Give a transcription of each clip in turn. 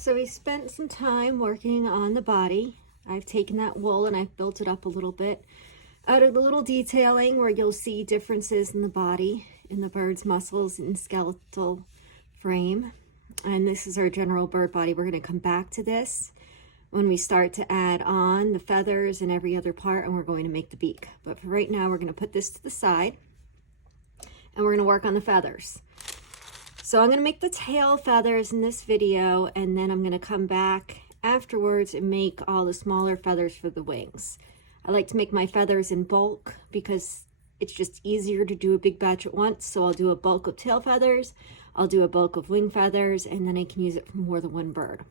So we spent some time working on the body. I've taken that wool and I've built it up a little bit. Added a little detailing where you'll see differences in the body, in the bird's muscles and skeletal frame. And this is our general bird body. We're going to come back to this when we start to add on the feathers and every other part, and we're going to make the beak. But for right now, we're going to put this to the side and we're going to work on the feathers. So I'm going to make the tail feathers in this video, and then I'm going to come back afterwards and make all the smaller feathers for the wings. I like to make my feathers in bulk because it's just easier to do a big batch at once. So I'll do a bulk of tail feathers, I'll do a bulk of wing feathers, and then I can use it for more than one bird.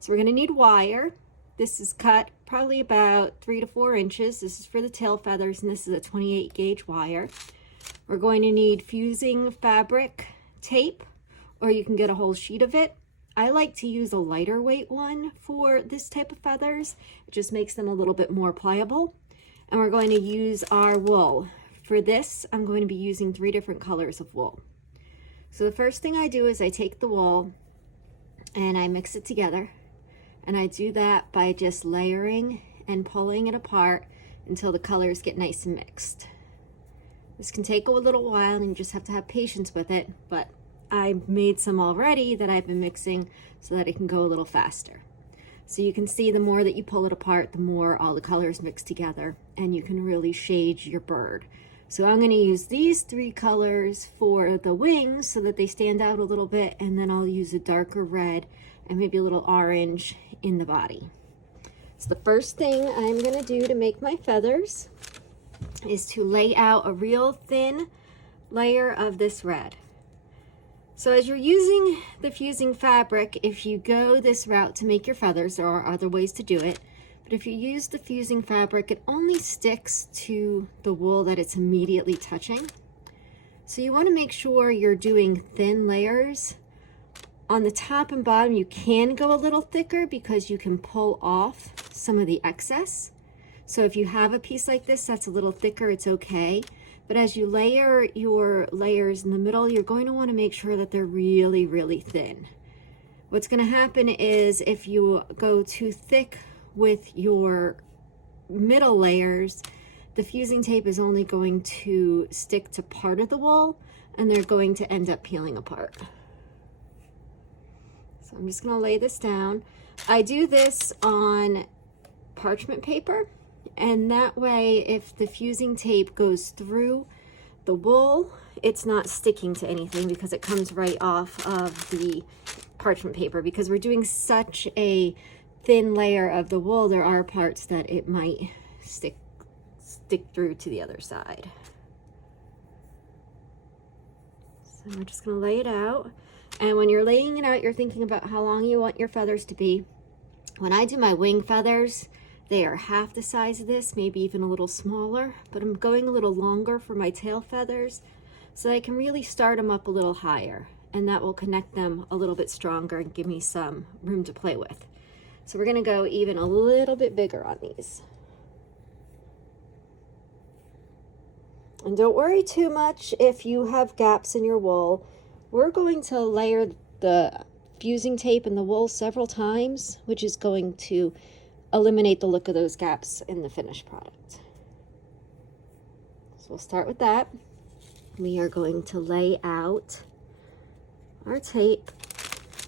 So we're going to need wire. This is cut probably about 3 to 4 inches. This is for the tail feathers, and this is a 28 gauge wire. We're going to need fusing fabric tape, or you can get a whole sheet of it. I like to use a lighter weight one for this type of feathers. It just makes them a little bit more pliable. And we're going to use our wool. For this, I'm going to be using 3 different colors of wool. So the first thing I do is I take the wool and I mix it together. And I do that by just layering and pulling it apart until the colors get nice and mixed. This can take a little while and you just have to have patience with it, but I've made some already that I've been mixing so that it can go a little faster. So you can see the more that you pull it apart, the more all the colors mix together, and you can really shade your bird. So I'm going to use these 3 colors for the wings so that they stand out a little bit, and then I'll use a darker red and maybe a little orange in the body. So the first thing I'm going to do to make my feathers is to lay out a real thin layer of this red. So as you're using the fusing fabric, if you go this route to make your feathers, there are other ways to do it, but if you use the fusing fabric, it only sticks to the wool that it's immediately touching. So you want to make sure you're doing thin layers. On the top and bottom, you can go a little thicker because you can pull off some of the excess. So if you have a piece like this that's a little thicker, it's okay. But as you layer your layers in the middle, you're going to want to make sure that they're really, really thin. What's going to happen is if you go too thick with your middle layers, the fusing tape is only going to stick to part of the wool and they're going to end up peeling apart. So I'm just going to lay this down. I do this on parchment paper. And that way, if the fusing tape goes through the wool, it's not sticking to anything because it comes right off of the parchment paper. Because we're doing such a thin layer of the wool, there are parts that it might stick through to the other side. So we're just going to lay it out. And when you're laying it out, you're thinking about how long you want your feathers to be. When I do my wing feathers, they are half the size of this, maybe even a little smaller, but I'm going a little longer for my tail feathers so I can really start them up a little higher, and that will connect them a little bit stronger and give me some room to play with. So we're going to go even a little bit bigger on these. And don't worry too much if you have gaps in your wool. We're going to layer the fusing tape and the wool several times, which is going to eliminate the look of those gaps in the finished product. So we'll start with that. We are going to lay out our tape.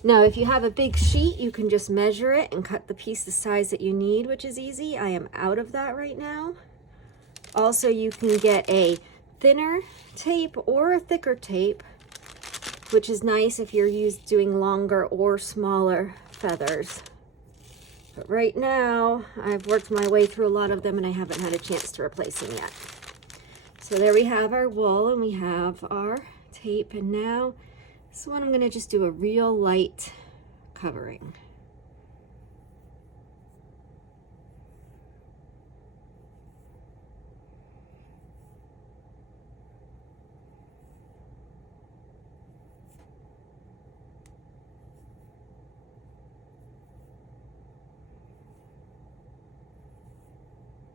Now, if you have a big sheet, you can just measure it and cut the piece the size that you need, which is easy. I am out of that right now. Also, you can get a thinner tape or a thicker tape, which is nice if you're doing longer or smaller feathers. But right now, I've worked my way through a lot of them and I haven't had a chance to replace them yet. So there we have our wool and we have our tape. And now, this one I'm going to just do a real light covering.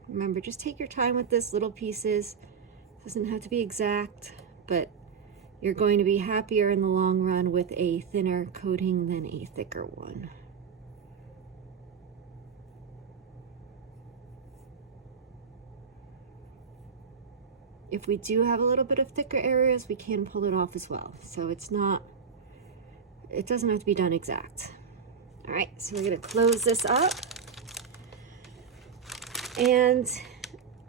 Remember, just take your time with this, little pieces. It doesn't have to be exact, but you're going to be happier in the long run with a thinner coating than a thicker one. If we do have a little bit of thicker areas, we can pull it off as well. So it doesn't have to be done exact. All right, so we're gonna close this up. And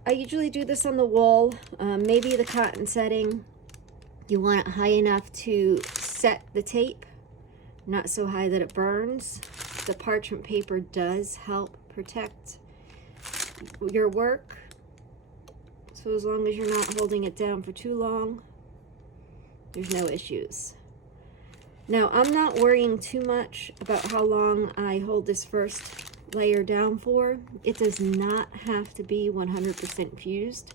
I usually do this on the wool, maybe the cotton setting. You want it high enough to set the tape, not so high that it burns. The parchment paper does help protect your work. So as long as you're not holding it down for too long, there's no issues. Now, I'm not worrying too much about how long I hold this first layer down for. It does not have to be 100% fused.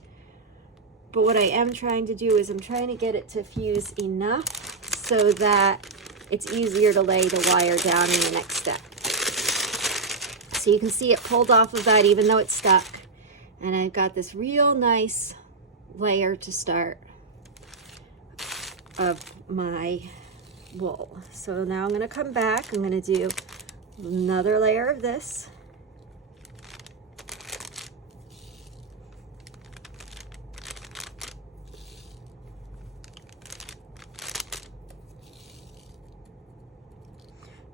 But what I am trying to do is I'm trying to get it to fuse enough so that it's easier to lay the wire down in the next step. So you can see it pulled off of that even though it's stuck. And I've got this real nice layer to start of my wool. So now I'm going to come back. I'm going to do another layer of this.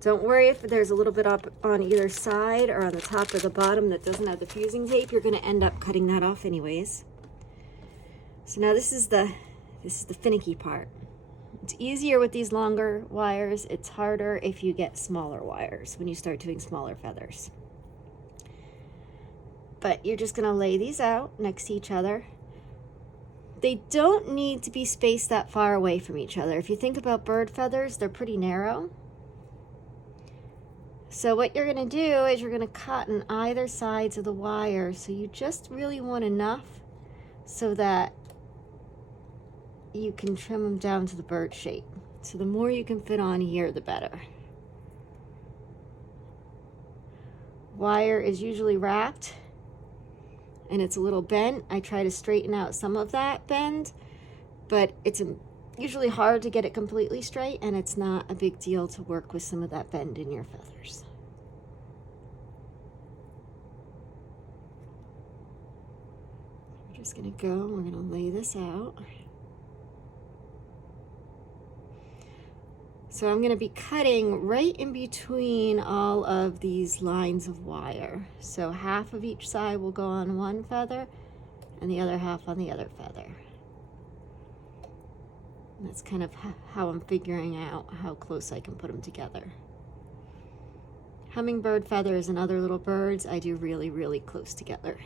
Don't worry if there's a little bit up on either side or on the top or the bottom that doesn't have the fusing tape. You're going to end up cutting that off anyways. So now this is the finicky part. It's easier with these longer wires. It's harder if you get smaller wires when you start doing smaller feathers. But you're just going to lay these out next to each other. They don't need to be spaced that far away from each other. If you think about bird feathers, they're pretty narrow. So what you're going to do is you're going to cut on either sides of the wire. So you just really want enough so that you can trim them down to the bird shape. So the more you can fit on here, the better. Wire is usually wrapped and it's a little bent. I try to straighten out some of that bend, but it's usually hard to get it completely straight, and it's not a big deal to work with some of that bend in your feathers. We're just gonna go, we're gonna lay this out. So I'm gonna be cutting right in between all of these lines of wire. So half of each side will go on one feather and the other half on the other feather. And that's kind of how I'm figuring out how close I can put them together. Hummingbird feathers and other little birds, I do really, really close together.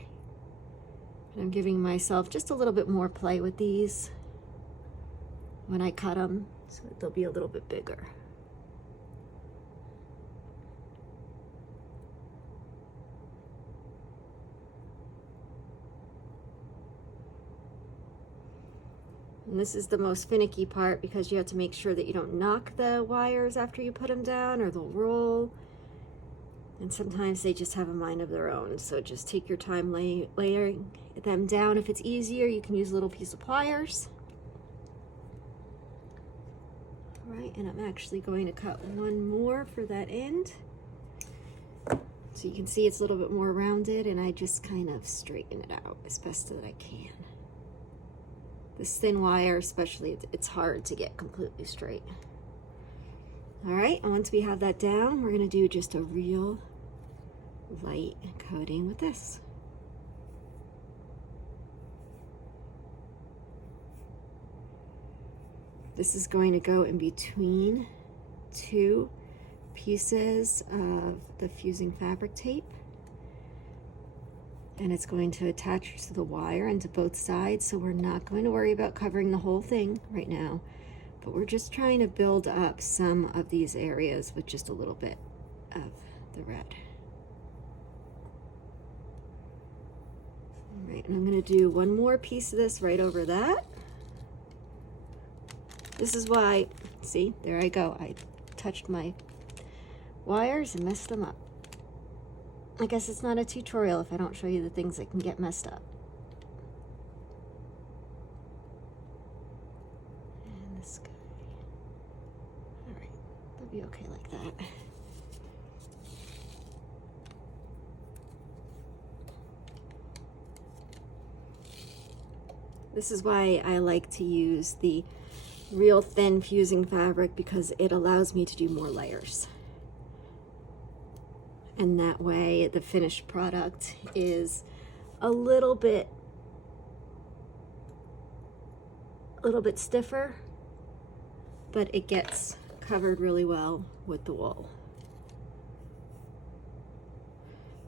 And I'm giving myself just a little bit more play with these when I cut them, so that they'll be a little bit bigger. And this is the most finicky part because you have to make sure that you don't knock the wires after you put them down or they'll roll. And sometimes they just have a mind of their own. So just take your time layering them down. If it's easier, you can use a little piece of pliers. All right, and I'm actually going to cut one more for that end. So you can see it's a little bit more rounded, and I just kind of straighten it out as best that I can. This thin wire especially, it's hard to get completely straight. All right, and once we have that down, we're gonna do just a real light coating with this. This is going to go in between two pieces of the fusing fabric tape. And it's going to attach to the wire and to both sides, so we're not going to worry about covering the whole thing right now, but we're just trying to build up some of these areas with just a little bit of the red. All right, and I'm going to do one more piece of this right over that. This is why, see, there I go. I touched my wires and messed them up. I guess it's not a tutorial if I don't show you the things that can get messed up. And this goes. This is why I like to use the real thin fusing fabric, because it allows me to do more layers. And that way the finished product is a little bit stiffer, but it gets covered really well with the wool.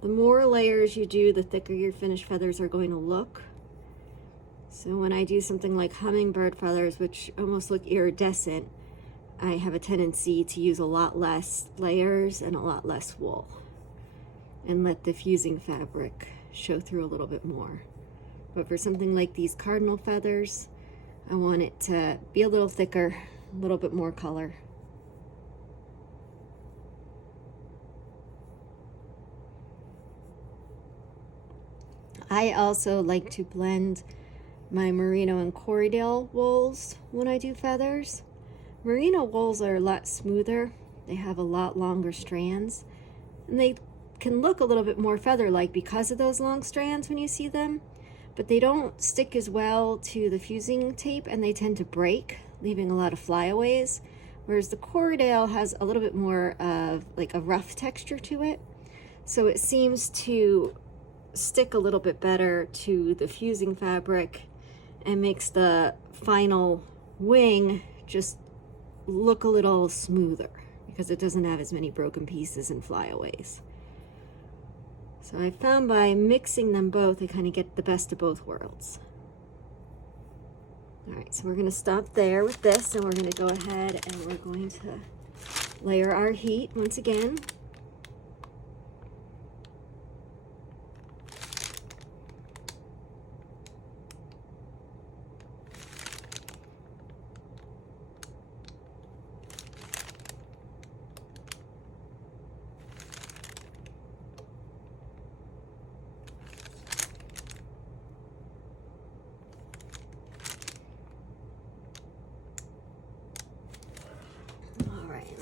The more layers you do, the thicker your finished feathers are going to look. So when I do something like hummingbird feathers, which almost look iridescent, I have a tendency to use a lot less layers and a lot less wool, and let the fusing fabric show through a little bit more. But for something like these cardinal feathers, I want it to be a little thicker, a little bit more color. I also like to blend my merino and Cardinal wools when I do feathers. Merino wools are a lot smoother. They have a lot longer strands, and they can look a little bit more feather-like because of those long strands when you see them, but they don't stick as well to the fusing tape, and they tend to break, leaving a lot of flyaways, whereas the Cardinal has a little bit more of like a rough texture to it, so it seems to stick a little bit better to the fusing fabric and makes the final wing just look a little smoother because it doesn't have as many broken pieces and flyaways. So I found by mixing them both, I kind of get the best of both worlds. All right, so we're going to stop there with this, and we're going to go ahead and we're going to layer our heat once again.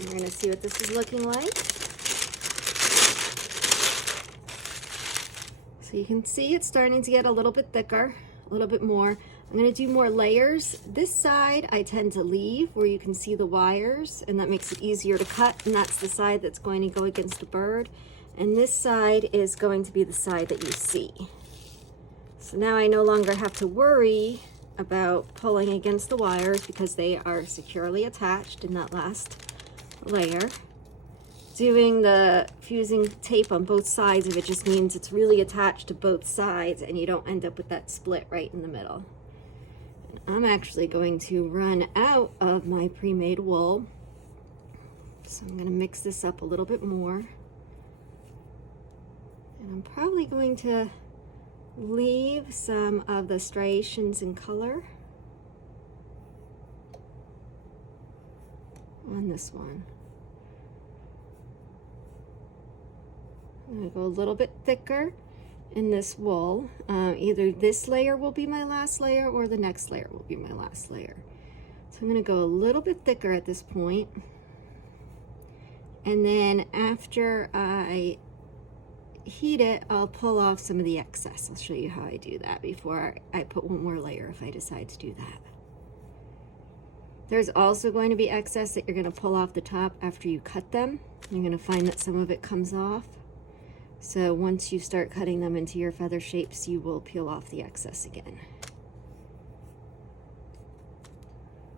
We're going to see what this is looking like. So you can see it's starting to get a little bit thicker, a little bit more. I'm going to do more layers. This side I tend to leave where you can see the wires, and that makes it easier to cut, and that's the side that's going to go against the bird. And this side is going to be the side that you see. So now I no longer have to worry about pulling against the wires because they are securely attached in that last layer. Doing the fusing tape on both sides of it just means it's really attached to both sides and you don't end up with that split right in the middle. And I'm actually going to run out of my pre-made wool, so I'm going to mix this up a little bit more, and I'm probably going to leave some of the striations in color on this one. I'm going to go a little bit thicker in this wool. Either this layer will be my last layer or the next layer will be my last layer. So I'm going to go a little bit thicker at this point. And then after I heat it, I'll pull off some of the excess. I'll show you how I do that before I put one more layer if I decide to do that. There's also going to be excess that you're going to pull off the top after you cut them. You're going to find that some of it comes off. So once you start cutting them into your feather shapes, you will peel off the excess again.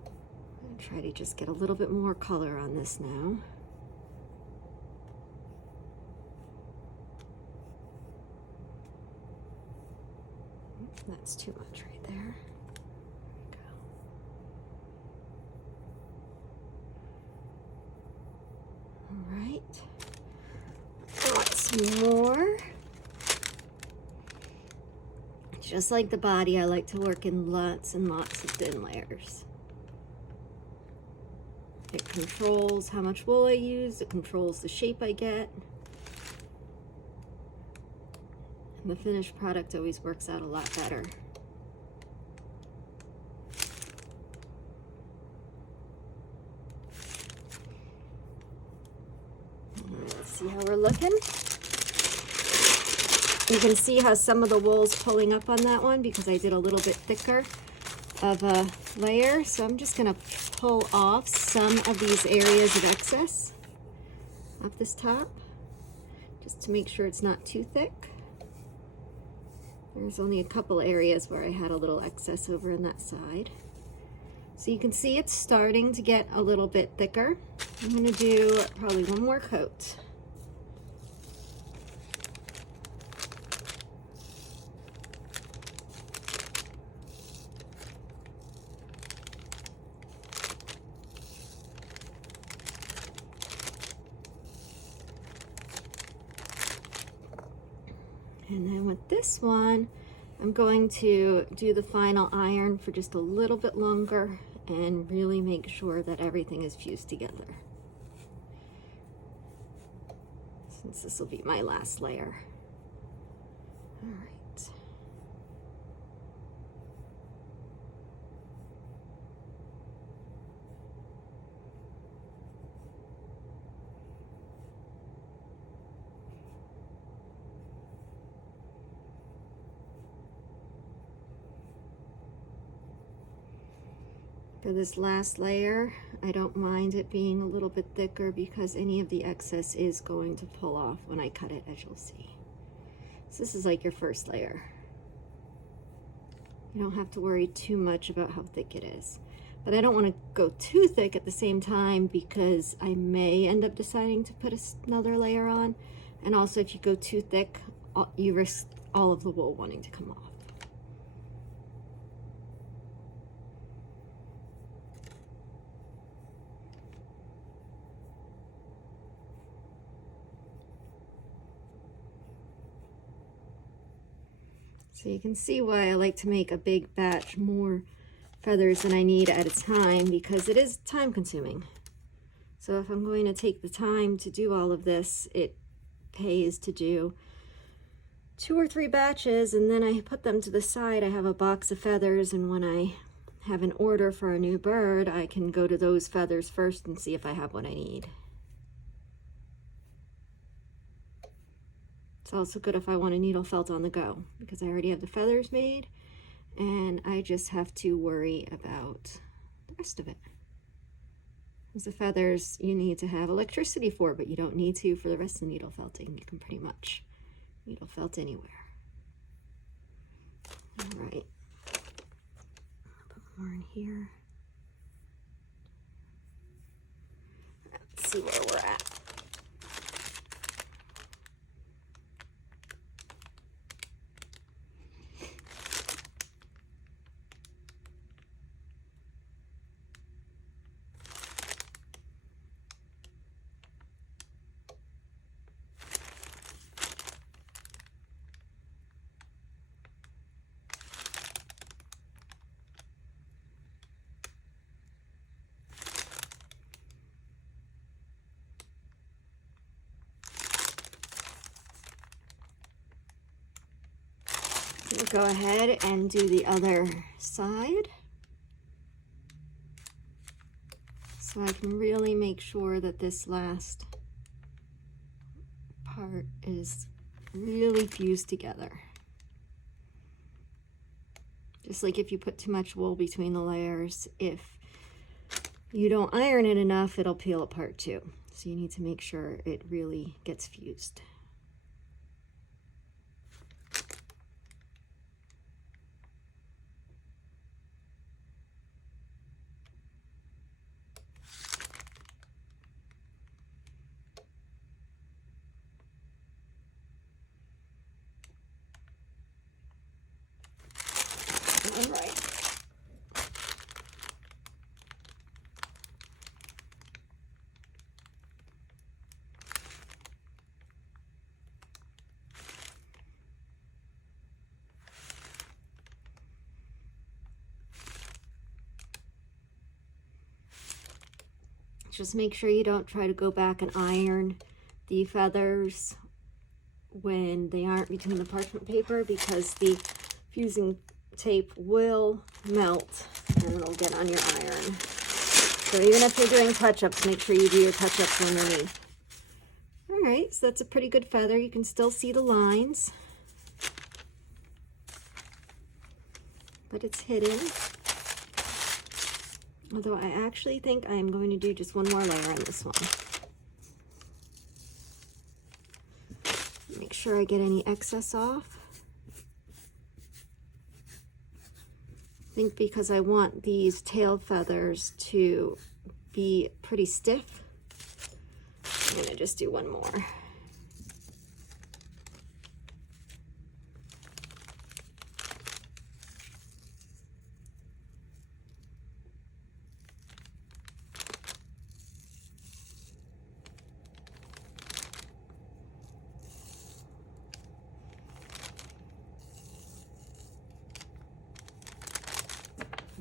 I'll try to just get a little bit more color on this now. That's too much right there. All right. Lots more. Just like the body, I like to work in lots and lots of thin layers. It controls how much wool I use, it controls the shape I get. And the finished product always works out a lot better. Let's see how we're looking. You can see how some of the wool's pulling up on that one because I did a little bit thicker. of a layer, so I'm just gonna pull off some of these areas of excess off this top, just to make sure it's not too thick. There's only a couple areas where I had a little excess over on that side. So you can see it's starting to get a little bit thicker. I'm gonna do probably one more coat. And then with this one, I'm going to do the final iron for just a little bit longer and really make sure that everything is fused together, since this will be my last layer. All right. For this last layer, I don't mind it being a little bit thicker because any of the excess is going to pull off when I cut it, as you'll see. So this is like your first layer. You don't have to worry too much about how thick it is. But I don't want to go too thick at the same time because I may end up deciding to put another layer on. And also if you go too thick, you risk all of the wool wanting to come off. So you can see why I like to make a big batch, more feathers than I need at a time, because it is time consuming. So if I'm going to take the time to do all of this, it pays to do 2 or 3 batches, and then I put them to the side. I have a box of feathers, and when I have an order for a new bird, I can go to those feathers first and see if I have what I need. It's also good if I want a needle felt on the go, because I already have the feathers made and I just have to worry about the rest of it. Because the feathers you need to have electricity for, but you don't need to for the rest of the needle felting. You can pretty much needle felt anywhere. All right, put more in here. Let's see where we're at. We'll go ahead and do the other side, so I can really make sure that this last part is really fused together. Just like if you put too much wool between the layers, if you don't iron it enough, it'll peel apart too. So you need to make sure it really gets fused. All right. Just make sure you don't try to go back and iron the feathers when they aren't between the parchment paper, because the fusing tape will melt and it'll get on your iron. So even if you're doing touch-ups, make sure you do your touch-ups underneath. All right, so that's a pretty good feather. You can still see the lines, but it's hidden. Although I actually think I'm going to do just one more layer on this one. Make sure I get any excess off. I think because I want these tail feathers to be pretty stiff, I'm going to just do one more.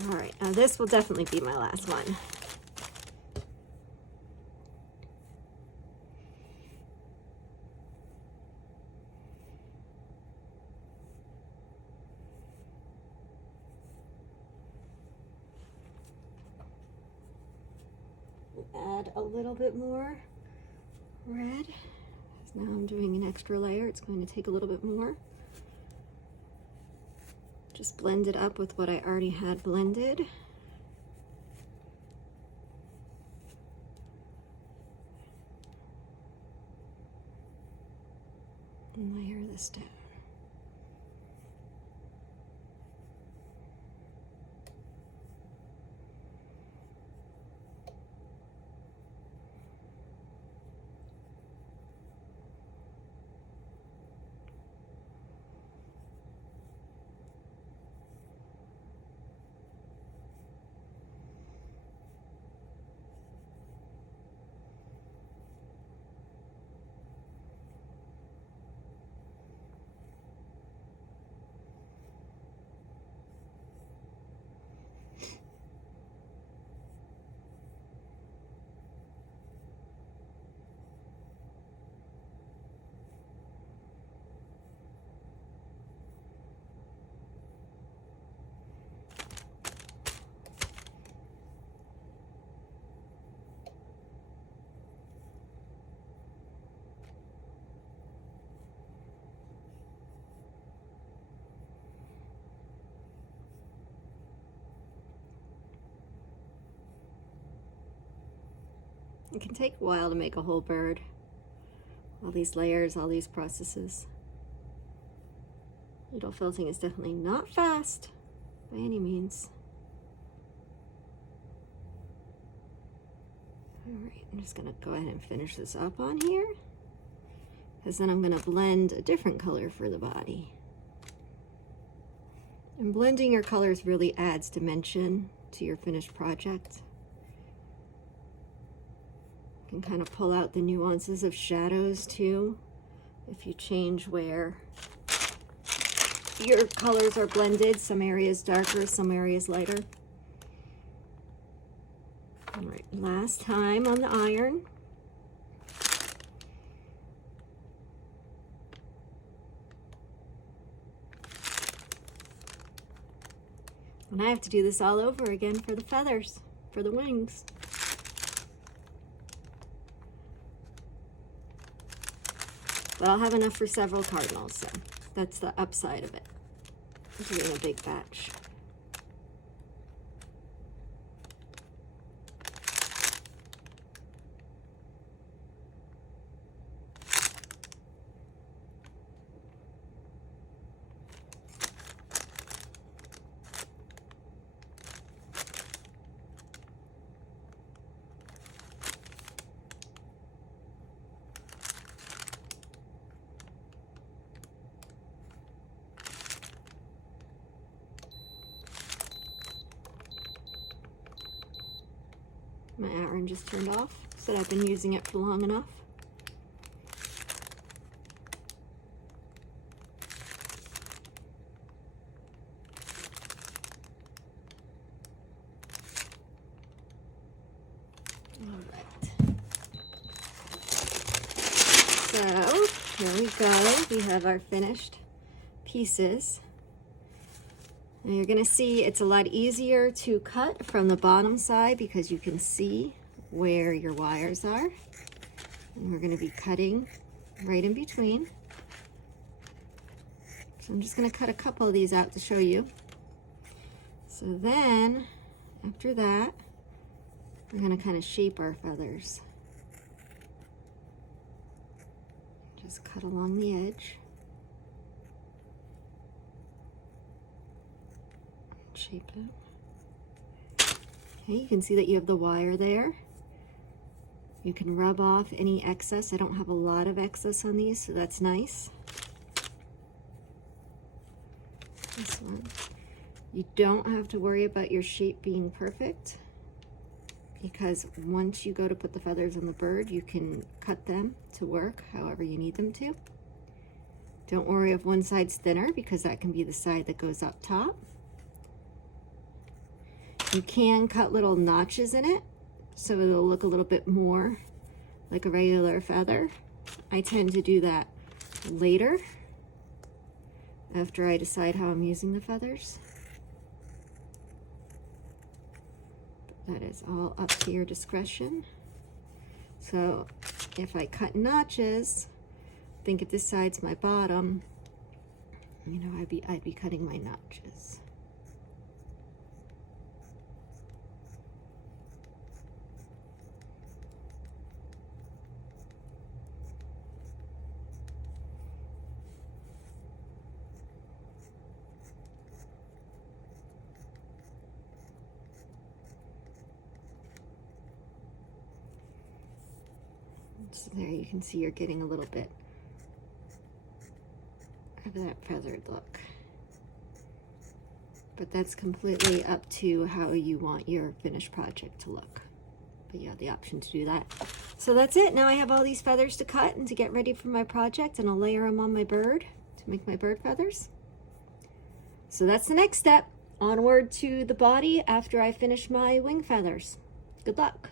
All right, now this will definitely be my last one. Add a little bit more red. Now I'm doing an extra layer. It's going to take a little bit more. Just blend it up with what I already had blended. And layer this down. It can take a while to make a whole bird. All these layers, all these processes. Needle felting is definitely not fast by any means. All right, I'm just gonna go ahead and finish this up on here, because then I'm gonna blend a different color for the body. And blending your colors really adds dimension to your finished project. You can kind of pull out the nuances of shadows too, if you change where your colors are blended, some areas darker, some areas lighter. All right, last time on the iron. And I have to do this all over again for the feathers, for the wings. But I'll have enough for several cardinals, so that's the upside of it, doing a big batch. My iron just turned off, so I've been using it for long enough. All right. So here we go. We have our finished pieces. Now you're going to see it's a lot easier to cut from the bottom side because you can see where your wires are. And we're going to be cutting right in between. So I'm just going to cut a couple of these out to show you. So then, after that, We're going to kind of shape our feathers. Just cut along the edge. Shape it. Okay, you can see that you have the wire there. You can rub off any excess. I don't have a lot of excess on these, so that's nice. This one. You don't have to worry about your shape being perfect, because once you go to put the feathers on the bird, you can cut them to work however you need them to. Don't worry if one side's thinner, because that can be the side that goes up top. You can cut little notches in it, so it'll look a little bit more like a regular feather. I tend to do that later, after I decide how I'm using the feathers. But that is all up to your discretion. So if I cut notches, think if this side's my bottom, you know, I'd be cutting my notches. So there you can see you're getting a little bit of that feathered look. But that's completely up to how you want your finished project to look. But you have the option to do that. So that's it. Now I have all these feathers to cut and to get ready for my project, and I'll layer them on my bird to make my bird feathers. So that's the next step. Onward to the body after I finish my wing feathers. Good luck.